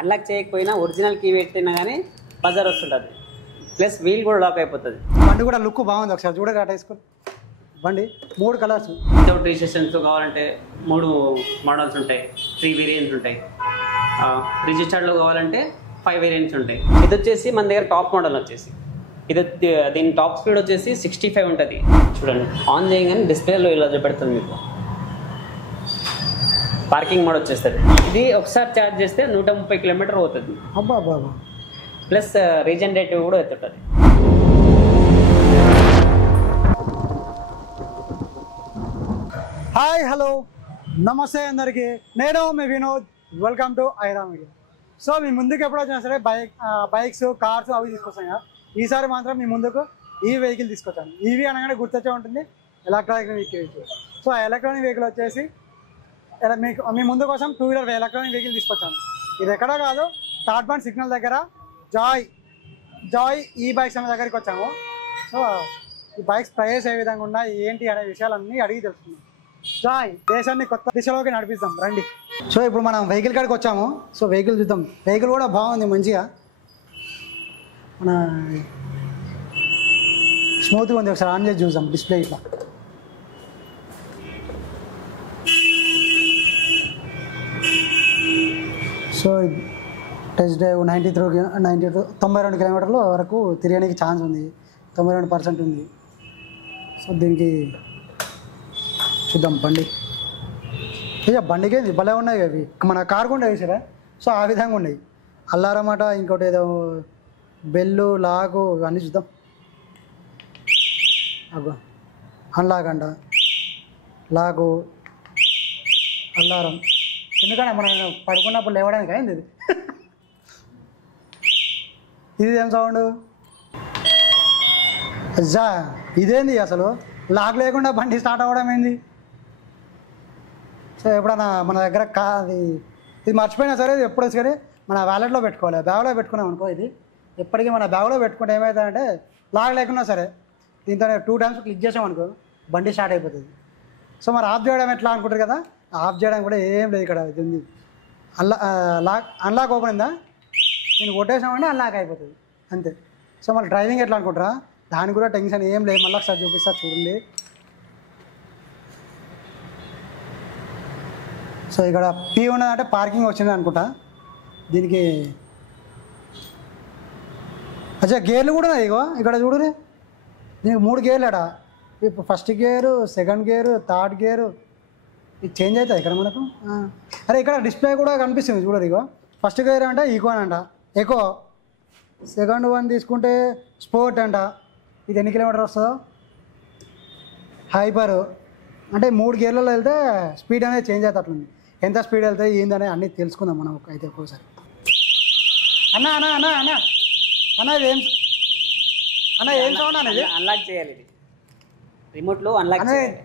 Unlock చేయకపోయినా original key పెట్టినా కానీ బజార్ వస్తుంటుంది. ప్లస్ వీల్ కూడా లాక్ అయిపోతుంది. బండి కూడా లుక్ బాగుంది, ఒకసారి చూడగా అట్లా వేసుకొని. బండి 3 కలర్స్. వితౌట్ రిజిస్ట్రేషన్తో కావాలంటే 3 మోడల్స్ ఉంటాయి, 3 వేరియంట్స్ ఉంటాయి. రిజిస్టర్డ్లో కావాలంటే 5 వేరియంట్స్ ఉంటాయి. ఇది వచ్చేసి మన దగ్గర టాప్ మోడల్ వచ్చేసి దీని టాప్ స్పీడ్ వచ్చేసి 65 ఉంటుంది. చూడండి, ఆన్ చేయగానే డిస్ప్లేలో ఇలా చూపెడుతుంది మీకు. పార్కింగ్ మోడ్ వచ్చేస్తుంది. ఇది ఒకసారి ఛార్జ్ చేస్తే 130 కిలోమీటర్ అవుతుంది. అబ్బా అబ్బా. ప్లస్ రీజనరేటివ్ కూడా అవుతుంటుంది. హాయ్, హలో, నమస్తే అందరికీ. నేను మీ Vinod. Welcome to Aira media. So మీ ముందుకు ఎప్పుడు వచ్చినా సరే బైక్స్, కార్స్ అవి తీసుకొస్తాం కదా. ఈసారి మాత్రం మీ ముందుకు ఈ వెహికల్ తీసుకొచ్చాను. ఈవీ అనగానే గుర్తొచ్చే ఉంటుంది ఎలక్ట్రానిక్ వెహికల్. సో ఆ ఎలక్ట్రానిక్ వెహికల్ వచ్చేసి మీ ముందు కోసం 2 వీలర్ ఎలక్ట్రానిక్ వెహికల్ తీసుకొచ్చాను. ఇది ఎక్కడా కాదు, థర్డ్ పాయింట్ సిగ్నల్ దగ్గర జాయ్ ఈ బైక్స్ అనే దగ్గరికి వచ్చాము. సో ఈ బైక్స్ ప్రైస్ ఏ విధంగా ఉన్నాయి, ఏంటి అనే విషయాలన్నీ అడిగి తెలుసుకున్నాం. జాయ్ దేశాన్ని కొత్త దిశలోకి నడిపిస్తాం, రండి. సో ఇప్పుడు మనం వెహికల్ కాడికి వచ్చాము. సో వెహికల్ చూద్దాం. వెహికల్ కూడా బాగుంది, మంచిగా మన స్మూత్గా ఉంది. ఒకసారి ఆన్ చేసి చూద్దాం డిస్ప్లే ఇట్లా. సో టెస్ట్ డ్రైవ్ 92 కిలోమీటర్ల వరకు తిరగడానికి ఛాన్స్ ఉంది, 92% ఉంది. సో దీనికి చూద్దాం బండి. ఇక బండికి భలే ఉన్నాయి అవి, మన కార్ కూడా వేసారా. సో ఆ విధంగా ఉన్నాయి. అల్లారమాట, ఇంకోటి ఏదో బెల్లు, లాగు, ఇవన్నీ చూద్దాం. అగో అన్లాక్ అంట, లాగు, అల్లారం. ఎందుకంటే మనం పడుకున్నప్పుడు లేవడానికి అయింది ఇది. ఇది ఏం సౌండ్ అజ్జా, ఇదేంది అసలు లాక్ లేకుండా బండి స్టార్ట్ అవ్వడం ఏంది? సో ఎప్పుడన్నా మన దగ్గర ఇది మర్చిపోయినా సరే, ఇది ఎప్పుడు సరే మన వ్యాలెట్లో పెట్టుకోవాలి. బ్యాగ్లో పెట్టుకున్నాం అనుకో, ఇది ఎప్పటికీ మన బ్యాగ్లో పెట్టుకుంటే ఏమవుతుందంటే లాక్ లేకున్నా సరే దీంతో 2 టైమ్స్ క్లిక్ చేసాం అనుకో బండి స్టార్ట్ అయిపోతుంది. సో మరి ఆఫ్ చేయడం ఎట్లా అనుకుంటారు కదా, ఆఫ్ చేయడం కూడా ఏం లేదు. ఇక్కడ ఇది ఉంది, అన్లాక్ ఓపెన్ అయిందా, నేను కొట్టేసామంటే అన్లాక్ అయిపోతుంది అంతే. సో మళ్ళీ డ్రైవింగ్ ఎట్లా అనుకుంటారా, దానికి కూడా టెన్షన్ ఏం లేదు. మళ్ళీ ఒకసారి చూపిస్తా చూడండి. సో ఇక్కడ పీ ఉన్నదంటే పార్కింగ్ వచ్చింది అనుకుంటా. దీనికి అచ్చా గేర్లు కూడా ఉన్నాయి. ఇగో ఇక్కడ చూడుని, దీనికి 3 గేర్లు అడా. ఇప్పుడు first gear, second gear, third gear, ఇది చేంజ్ అవుతుంది ఇక్కడ మనకు. అరే ఇక్కడ డిస్ప్లే కూడా కనిపిస్తుంది చూడరు. ఇగో ఫస్ట్ గేర్ అంటే ఈకో అంట, ఎకో. సెకండ్ వన్ తీసుకుంటే స్పోర్ట్ అంట. ఇది ఎన్ని కిలోమీటర్ వస్తుందో, హైపర్. అంటే 3 గేర్లలో వెళ్తే స్పీడ్ అనేది చేంజ్ అవుతుంది. ఎంత స్పీడ్ వెళ్తే ఏందని అన్నీ తెలుసుకుందాం మనం అయితే ఒక్కోసారి. అన్న అన్న అన్న అన్న అన్న ఇది ఏం సౌండ్ అనేది? అన్లాక్ చేయాలి. ఇది రిమోట్లో అన్లాక్ చేయాలి.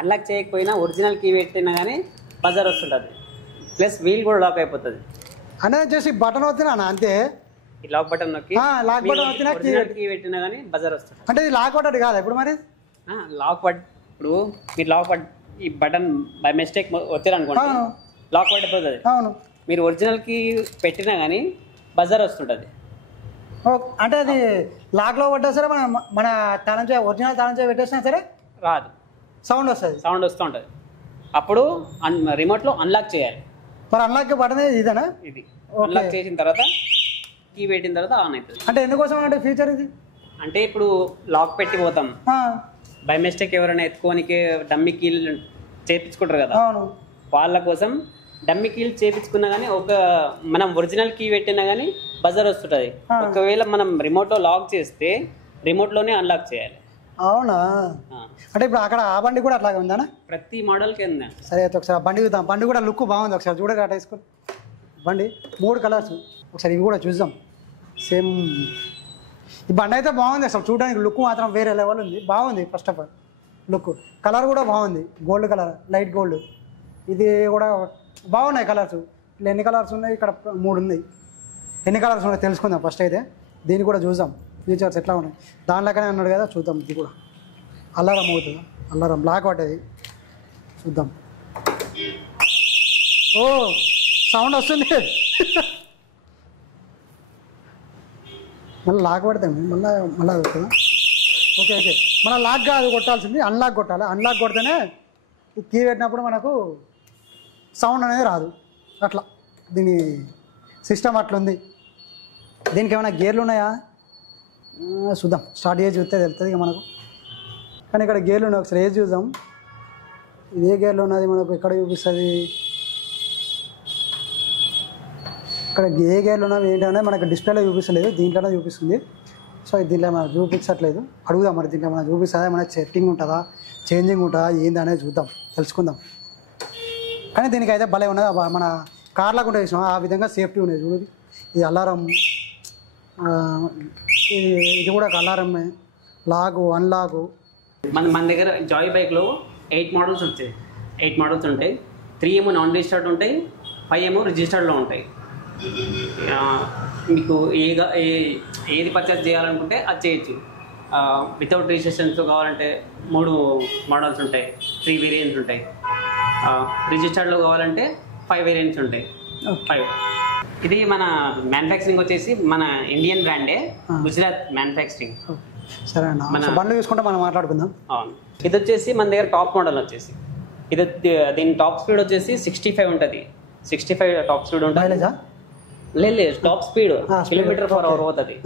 అన్లాక్ చేయకపోయినా ఒరిజినల్ కీ పెట్టినా కానీ బజార్ వస్తుంటుంది. ప్లస్ వీల్ కూడా లాక్ అయిపోతుంది. అనేది వచ్చేసి బటన్ వచ్చినా అంతే. ఈ లాక్ బటన్ నొక్కి లాక్ బటన్ వచ్చినా కీ పెట్టినా కానీ బజార్ వస్తుంది. అంటే ఇది లాక్ బటన్ కాదు ఇప్పుడు మరి. ఇప్పుడు మీరు లాక్ ఈ బటన్ బై మిస్టేక్ వచ్చారనుకోండి, లాక్ పడిపోతుంది. అవును, మీరు ఒరిజినల్ కీ పెట్టినా కానీ బజార్ వస్తుంటుంది. అంటే అది లాక్లో పడ్డా సరే మన తాళంచే ఒరిజినల్ తాళంచే పెట్టేసినా సరే రాదు, సౌండ్ వస్తుంది. సౌండ్ వస్తూ ఉంటుంది. అప్పుడు రిమోట్లో అన్లాక్ చేయాలి. మరి అన్లాక్ బటన్ ఇదేనా? ఇది అన్లాక్ చేసిన తర్వాత కీ పెట్టిన తర్వాత ఆన్ అవుతుంది. అంటే ఎందుకోసం అంటే ఫీచర్ ఇది? అంటే ఇప్పుడు లాక్ పెట్టి పోతాం, బై మిస్టేక్ ఎవరైనా ఎత్తుకోనికి డమ్మీ కీలు చేపించుకుంటారు కదా, వాళ్ళ కోసం డమ్మీ కీలు చేపించుకున్నా కానీ మనం ఒరిజినల్ కీ పెట్టినా కానీ బజార్ వస్తుంటుంది. ఒకవేళ మనం రిమోట్లో లాక్ చేస్తే రిమోట్లోనే అన్లాక్ చేయాలి. అవునా? అంటే ఇప్పుడు అక్కడ ఆ బండి కూడా అట్లాగే ఉందా? ప్రతి మోడల్కి ఉందా? సరే అయితే ఒకసారి బండి చూద్దాం. బండి కూడా లుక్ బాగుంది, ఒకసారి చూడగా అట్లా వేసుకొని. బండి 3 కలర్స్, ఒకసారి ఇవి కూడా చూద్దాం. సేమ్ ఈ బండి అయితే బాగుంది. అసలు చూడడానికి లుక్ మాత్రం వేరే లెవెల్ ఉంది, బాగుంది. First of all look, colour కూడా బాగుంది, గోల్డ్ కలర్, లైట్ గోల్డ్. ఇది కూడా బాగున్నాయి కలర్స్. ఇట్లా ఎన్ని కలర్స్ ఉన్నాయి? ఇక్కడ 3 ఉన్నాయి. ఎన్ని కలర్స్ ఉన్నాయి తెలుసుకుందాం ఫస్ట్ అయితే. దీన్ని కూడా చూద్దాం ఫీచర్స్ ఎట్లా ఉన్నాయి. దానిలాగానే అన్నాడు కదా, చూద్దాం. ఇది కూడా అల్లారం అవుతుందా? అల్లారం బ్లాక్ పట్టేది, చూద్దాం. ఓ సౌండ్ వస్తుంది. మళ్ళీ లాక్ పడతాం మళ్ళీ అవుతుందా? ఓకే ఓకే, మన లాక్ కాదు కొట్టాల్సింది, అన్లాక్ కొట్టాలి. అన్లాక్ కొడితేనే కీ పెట్టినప్పుడు మనకు సౌండ్ అనేది రాదు. అట్లా దీని సిస్టమ్ అట్లుంది. దీనికి ఏమైనా గేర్లు ఉన్నాయా చూద్దాం, స్టార్ట్ చేసి చూస్తే తెలుస్తుంది ఇక మనకు. కానీ ఇక్కడ గేర్లు ఉన్నాయి, ఒకసారి వేసి చూద్దాం. ఇది ఏ గేర్లు ఉన్నది మనకు ఎక్కడ చూపిస్తుంది, ఇక్కడ ఏ గేర్లు ఉన్నవి ఏంటనే మనకు డిస్ప్లేలో చూపిస్తలేదు, దీంట్లోనే చూపిస్తుంది. సో దీంట్లో మనం చూపించట్లేదు, అడుగుదాం మరి దీంట్లో మనం చూపిస్తుందా, ఏమైనా సెట్టింగ్ ఉంటుందా, చేంజింగ్ ఉంటుందా, ఏంది అనేది చూద్దాం, తెలుసుకుందాం. కానీ దీనికైతే భలే ఉన్నది, మన కార్లకు ఉంటే చూసినా ఆ విధంగా సేఫ్టీ ఉన్నది చూడు. ఇది అలారం, ఇది కూడా ఒక అలారమే, లాగు అన్లాగు. మన దగ్గర జాయ్ బైక్లో 8 మోడల్స్ వచ్చాయి. 8 మోడల్స్ ఉంటాయి. 3 ఏమో నాన్ రిజిస్టర్డ్ ఉంటాయి, 5 ఏమో రిజిస్టర్డ్లో ఉంటాయి. మీకు ఏది పర్చేస్ చేయాలనుకుంటే అది చేయొచ్చు. వితౌట్ రిజిస్ట్రేషన్తో కావాలంటే 3 మోడల్స్ ఉంటాయి, 3 వేరియంట్స్ ఉంటాయి. రిజిస్టర్డ్లో కావాలంటే 5 వేరియంట్స్ ఉంటాయి, 5. ఇది మన మ్యానుఫ్యాక్చరింగ్ వచ్చేసి మన ఇండియన్ బ్రాండే, గుజరాత్ మ్యానుఫ్యాక్చరింగ్. సరే అన్న, మన బండ్లు చూసుకుంటే మనం మాట్లాడుకుందాం. అవును, ఇది వచ్చేసి మన దగ్గర టాప్ మోడల్ వచ్చేసి ఇది. దీని టాప్ స్పీడ్ వచ్చేసి 65 ఉంటుంది. 65 టాప్ స్పీడ్ ఉంటుంది. లేదు, టాప్ స్పీడ్ km/h అవుతుంది,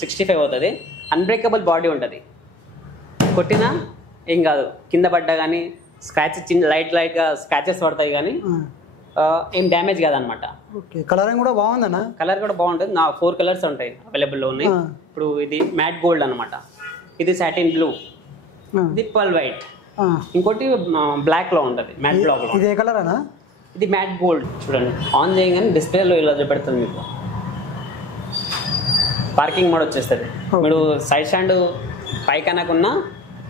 65 అవుతుంది. అన్బ్రేకబుల్ బాడీ ఉంటుంది, కొట్టినా ఏం కాదు, కింద పడ్డా కానీ స్క్రాచ్, చిన్న లైట్గా స్క్రాచెస్ పడతాయి కానీ ఏం డ్యామేజ్ కాదనమాట. కలరింగ్ కూడా బాగుందన్న, కలర్ కూడా బాగుంటుంది. 4 కలర్స్ ఉంటాయి అవైలబుల్లో ఉన్నాయి. ఇప్పుడు ఇది మ్యాట్ గోల్డ్ అనమాట, ఇది సాటిన్ బ్లూ, ఇది పర్ల్ వైట్, ఇంకోటి బ్లాక్ లో ఉంటుంది, మ్యాట్ బ్లాక్ లో. ఇది ఏ కలర్ అన్న? ఇది మ్యాట్ గోల్డ్. చూడండి, ఆన్ చేయగానే డిస్ప్లేలో ఇలా చూపెడుతుంది మీకు. పార్కింగ్ మోడ్ వచ్చేస్తుంది. మీరు సైడ్ స్టాండ్ పైకనకున్న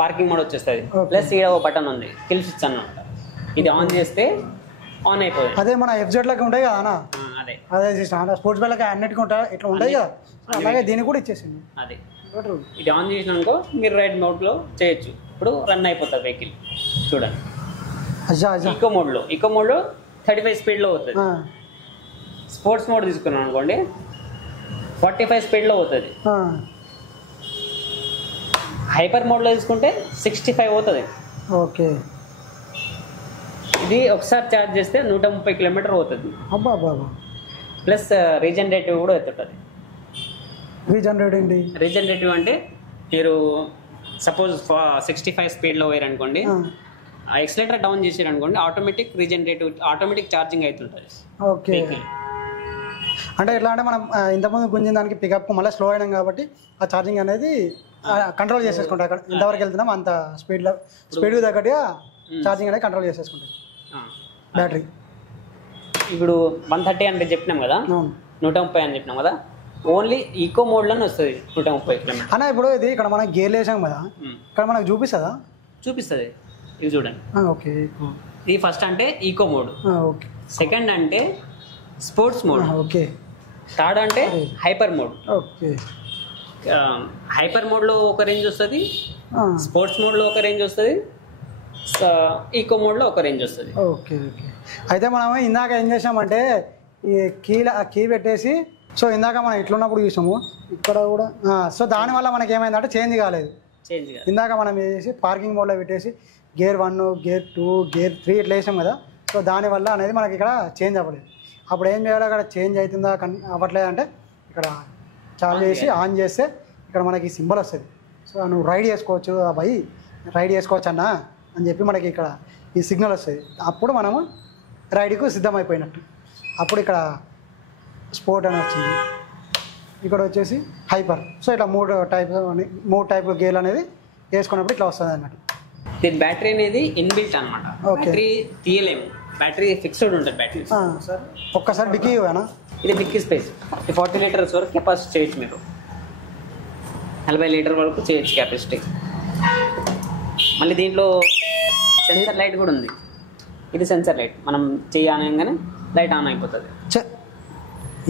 పార్కింగ్ మోడ్ వచ్చేస్తుంది. ప్లస్ ఇక్కడ ఒక బటన్ ఉంది, కిల్ స్విచ్ అన్నమాట. ఇది ఆన్ చేస్తే ఆన్ అయిపోయింది. అదే మన FZ లకి ఉంటాయి కదా అన్న, అదే స్పోర్ట్స్ బైక్ అన్నిటికీ ఉంటాయి, ఇట్లా ఉంటాయి కదా, అలాగే దీనికి కూడా ఇచ్చేసింది. అదే ఇది ఆన్ చేసినాకో మీరు రైడ్ మోడ్లో చేయొచ్చు. ఇప్పుడు రన్ అయిపోతుంది వెహికల్. చూడండి, ఈకో మోడ్లో 35 స్పీడ్లో అవుతుంది. స్పోర్ట్స్ మోడ్ తీసుకున్నాం అనుకోండి 45 స్పీడ్లో అవుతుంది. హైపర్ మోడ్లో తీసుకుంటే 65 అవుతుంది. ఓకే, ఇది ఒకసారి ఛార్జ్ చేస్తే 130 కిలోమీటర్ అవుతుంది. అబ్బా బాబా. ప్లస్ రీజనరేటివ్ కూడా అవుతుంటుంది. రీజనరేటివ్ అంటే మీరు సపోజ్ 65 స్పీడ్లో పోయారనుకోండి, ఎక్సలేటర్ డౌన్ చేసారనుకోండి, ఆటోమేటిక్ ఛార్జింగ్ అవుతుంటుంది. ఓకే, అంటే ఎట్లా అంటే మనం ఇంతకుముందు గుంజిన దానికి పికప్ మళ్ళీ స్లో అయినాం కాబట్టి ఆ ఛార్జింగ్ అనేది కంట్రోల్ చేసేసుకుంటాం. అక్కడ ఎంతవరకు వెళ్తున్నాం అంత స్పీడ్ తగ్గట్టుగా ఛార్జింగ్ అనేది కంట్రోల్ చేసేసుకుంటాం బ్యాటరీ. ఇప్పుడు 130 అని చెప్పినాం కదా, 130 అని చెప్పినాం కదా, ఓన్లీ ఈకో మోడ్లోనే వస్తుంది 130 కిలోమీటర్ అన్న. ఇప్పుడు ఇది ఇక్కడ మనం గేర్లు వేసాం కదా, ఇక్కడ మనకు చూపిస్తుందా? చూపిస్తుంది, ఇది చూడండి. ఓకే, ఇది ఫస్ట్ అంటే ఈకో మోడ్, ఓకే. సెకండ్ అంటే స్పోర్ట్స్ మోడ్, ఓకే. థర్డ్ అంటే హైపర్ మోడ్. ఓకే, హైపర్ మోడ్లో ఒక రేంజ్ వస్తుంది, స్పోర్ట్స్ మోడ్లో ఒక రేంజ్ వస్తుంది, ఈకో మోడ్లో ఒక రేంజ్ వస్తుంది. Okay okay. అయితే మనం ఇందాక ఏం చేసామంటే ఈ కీ పెట్టేసి, సో ఇందాక మనం ఇట్లున్నప్పుడు చూసాము ఇక్కడ కూడా, సో దానివల్ల మనకి ఏమైందంటే చేంజ్ కాలేదు. ఇందాక మనం చేసి పార్కింగ్ మోడ్లో పెట్టేసి గేర్ 1, గేర్ 2, గేర్ 3 ఇట్లా వేసాం కదా, సో దానివల్ల అనేది మనకి ఇక్కడ చేంజ్ అవ్వలేదు. అప్పుడు ఏం చేయాలి, అక్కడ చేంజ్ అవుతుందా అవ్వట్లేదు అంటే ఇక్కడ చార్జ్ చేసి ఆన్ చేస్తే ఇక్కడ మనకి సింబల్ వస్తుంది. సో నువ్వు రైడ్ చేసుకోవచ్చు, అబ్బాయి రైడ్ చేసుకోవచ్చు అన్నా అని చెప్పి మనకి ఇక్కడ ఈ సిగ్నల్ వస్తుంది. అప్పుడు మనము రైడ్కు సిద్ధమైపోయినట్టు. అప్పుడు ఇక్కడ స్పోర్ట్ అని వచ్చింది, ఇక్కడ వచ్చేసి హైపర్. సో ఇట్లా 3 టైప్ గేర్లు అనేది వేసుకున్నప్పుడు ఇట్లా వస్తుంది అన్నట్టు. దీని బ్యాటరీ అనేది ఇన్బిల్ట్ అనమాట, బ్యాటరీ తీయలేము, బ్యాటరీ ఫిక్స్డ్ ఉంటుంది. బ్యాటరీ ఒక్కసారి డిక్కీ ఇవ్వనా? ఇది డిక్కీ స్పేస్ 40 లీటర్స్ వరకు కెపాసిటీ చేయొచ్చు. మీరు 40 లీటర్ వరకు చేయొచ్చు కెపాసిటీ. మళ్ళీ దీంట్లో సెన్సర్ లైట్ కూడా ఉంది. ఇది సెన్సర్ లైట్, మనం చేయగానే లైట్ ఆన్ అయిపోతుంది.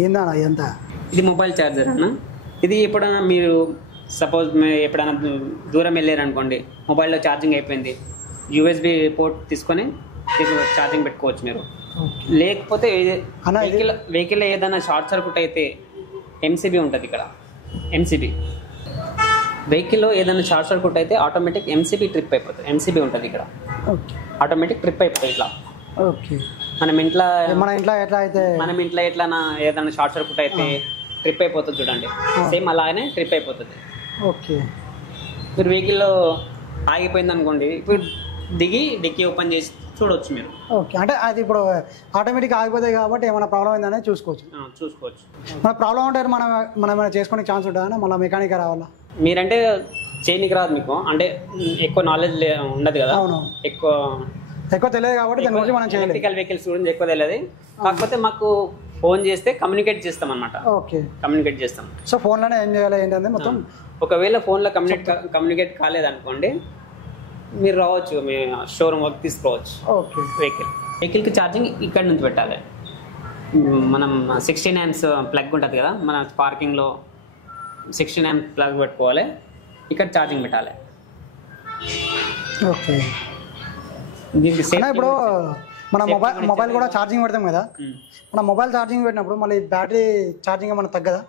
ఏందా ఎంత? ఇది మొబైల్ ఛార్జర్ అన్న. ఇది ఎప్పుడైనా మీరు సపోజ్ ఎప్పుడైనా దూరం వెళ్ళారనుకోండి, మొబైల్లో ఛార్జింగ్ అయిపోయింది, USB పోర్ట్ తీసుకొని ఛార్జింగ్ పెట్టుకోవచ్చు మీరు. లేకపోతే వెహికల్ ఏదైనా షార్ట్ సర్క్యూట్ అయితే ఎంసీబీ ఉంటుంది ఇక్కడ. ఎంసీబీ వెహికల్లో ఏదైనా షార్ట్ సర్క్యూట్ అయితే ఆటోమేటిక్ ఎంసీబీ ట్రిప్ అయిపోతుంది. ఎంసీబీ ఉంటుంది ఇక్కడ, ఆటోమేటిక్ ట్రిప్ అయిపోతుంది ఇట్లా. ఓకే. మనం ఇంట్లో ఎట్లా ఏదైనా షార్ట్ సర్క్యూట్ అయితే ట్రిప్ అయిపోతుంది చూడండి, సేమ్ అలానే ట్రిప్ అయిపోతుంది. ఓకే. మీరు వెహికల్లో ఆగిపోయింది అనుకోండి, ఇప్పుడు దిగి డిక్కీ ఓపెన్ చేసి చూడవచ్చు మీరు. ఓకే. అంటే అది ఇప్పుడు ఆటోమేటిక్ ఆగిపోతాయి కాబట్టి ఏమైనా ప్రాబ్లం అయిందనేది చూసుకోవచ్చు. మన ప్రాబ్లం ఉంటే మనం ఏమైనా చేసుకునే ఛాన్స్ ఉంటుందా? మళ్ళీ మెకానిక్ రావాలా? మీరంటే చేయనికి రాదు మీకు, అంటే ఎక్కువ నాలెడ్జ్ ఉండదు కదా. అవును. ఎక్కువ తెలియదు కాబట్టి దాని గురించి మనం చేయలేం. ఎలక్ట్రికల్ వెహికల్స్ గురించి ఎక్కువ తెలియదు. కాకపోతే మాకు ఫోన్ చేస్తే కమ్యూనికేట్ చేస్తాం అనమాట. ఓకే. కమ్యూనికేట్ చేస్తాం. సో ఫోన్లోనే ఏం చేయాలి ఏంటంటే మొత్తం. ఒకవేళ ఫోన్లో కమ్యూనికేట్ కాలేదనుకోండి, మీరు రావచ్చు, మీ షోరూమ్ వర్క్ తీసుకోవచ్చు. ఓకే. వెహికల్కి ఛార్జింగ్ ఇక్కడ నుంచి పెట్టాలి. మనం 16 amps ప్లగ్ ఉంటుంది కదా, మన పార్కింగ్లో 16 amps ప్లగ్ పెట్టుకోవాలి, ఇక్కడ ఛార్జింగ్ పెట్టాలి. ఓకే. ఇప్పుడు మన మొబైల్ కూడా ఛార్జింగ్ పెడతాం కదా, మన మొబైల్ ఛార్జింగ్ పెట్టినప్పుడు మళ్ళీ బ్యాటరీ ఛార్జింగ్ ఏమైనా తగ్గదు.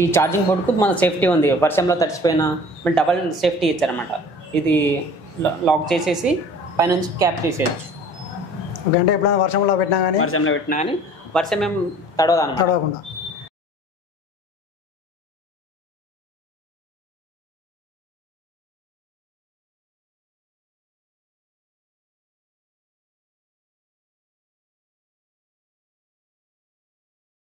ఈ ఛార్జింగ్ బోర్డుకు మన సేఫ్టీ ఉంది. వర్షంలో తడిచిపోయినా డబల్ సేఫ్టీ ఇచ్చారన్నమాట. ఇది లాక్ చేసేసి పైనుంచి క్యాప్ తీసేయచ్చు. ఓకే. అంటే ఎప్పుడైనా వర్షంలో పెట్టినా కానీ వర్షం ఏం తడవకుండా